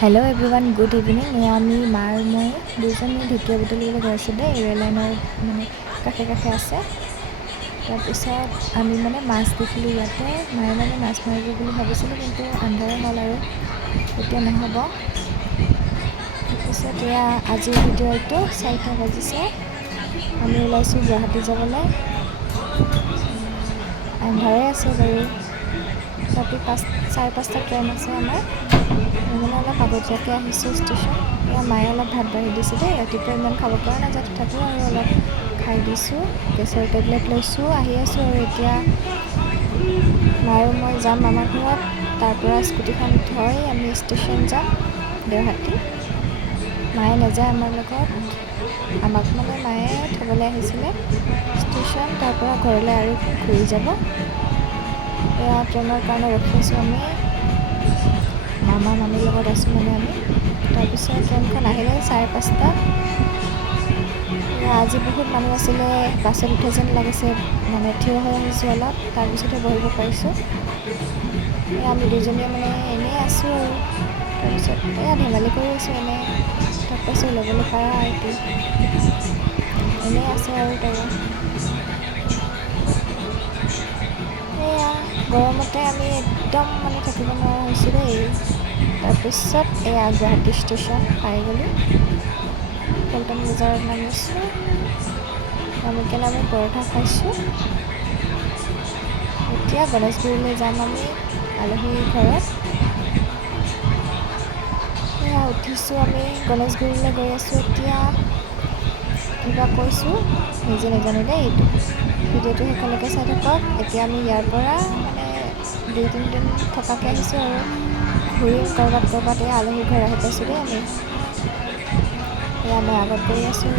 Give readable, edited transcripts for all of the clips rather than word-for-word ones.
Hello' everyone, good evening. আমি মাৰ মই দুজনী ঢেকীয়া বুটলিবলৈ গৈ আছোঁ দেই। ৰেল লাইনৰ কাষে কাষে আছে। তাৰপিছত আমি মাছ দেখিলোঁ ইয়াতে। মায়ে মাছ মাৰিব বুলি ভাবিছিলোঁ, কিন্তু আন্ধাৰে হ'ল আৰু এতিয়া নহ'ব। তাৰপিছত এয়া আজিৰ ভিডিঅ' এইটো 4টা বাজিছে। আমি ওলাইছোঁ গুৱাহাটী যাবলৈ। আন্ধাৰে আছে বাৰু। ৰাতি 4:30 ট্ৰেইন আছে আমাৰ। অলপ আগতীয়াকৈ আহিছোঁ ষ্টেচন। এয়া মায়ে অলপ ভাত বাঢ়ি দিছে দেই। ৰাতিপুৱা ইমান খাব পৰা নাযায়, তথাপিও আৰু অলপ খাই দিছোঁ। গেছৰ টেবলেট লৈছোঁ, আহি আছোঁ আৰু এতিয়া মা আৰু মই যাম মামাৰ ঘৰত। তাৰপৰা স্কুটিখন থৈ আমি ষ্টেচন যাম গুৱাহাটী। মায়ে নাযায় আমাৰ লগত। আমাক মায়ে থ'বলৈ আহিছিলে ষ্টেচন, তাৰপৰা ঘৰলৈ আৰু ঘূৰি যাব। এয়া ট্ৰেইনৰ কাৰণে ৰখি আছোঁ আমি। মামা মামীৰ লগত আছোঁ আমি। তাৰপিছত ট্ৰেইনখন আহিলে 5:30। আজি বহুত মানুহ আছিলে, বাছত উঠে যেন লাগিছে। থিয় হৈ আহিছোঁ অলপ, তাৰপিছতহে বহিব পাৰিছোঁ। আমি দুজনীয়ে এনেই আছোঁ আৰু। তাৰপিছত এয়া ধেমালি কৰি আছোঁ এনেই। তাক কৈছোঁ ল'বলৈ পাৰা আইটি। এনেই আছে আৰু তাইও। এয়া গৰমতে আমি একদম থাকিব নোৱাৰা হৈছোঁ দেই। তাৰপিছত এয়া গুৱাহাটী ষ্টেচন পাই গ'লোঁ। পল্টন বজাৰত নামিছোঁ। নামি পৰঠা খাইছোঁ। এতিয়া গণেশগুৰিলৈ যাম আমি আলহীৰ ঘৰত। এয়া উঠিছোঁ আমি, গণেশগুৰিলৈ গৈ আছোঁ এতিয়া। কিবা কৈছোঁ নিজে নাজানো দেই। এইটো ভিডিঅ'টো শেষলৈকে চাই থাকক। এতিয়া আমি ইয়াৰ পৰা 2-3 দিন থকাকৈ আহিছোঁ আৰু ঘূৰিম ক'ৰবাত। এয়া আলহীৰ ঘৰ আহি পাইছোঁ দেই আমি। এয়া মই আগত গৈ আছোঁ।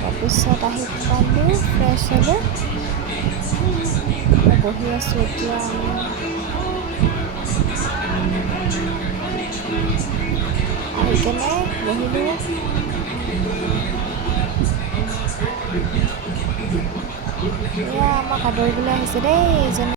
তাৰপিছত আহি পালোঁ, ফ্ৰেছ হ'লোঁ। বহি আছোঁ এতিয়া আমি। আহি কেনে বহিলোঁ। এয়া আমাক আদৰিবলৈ আহিছে দেই এইজনে।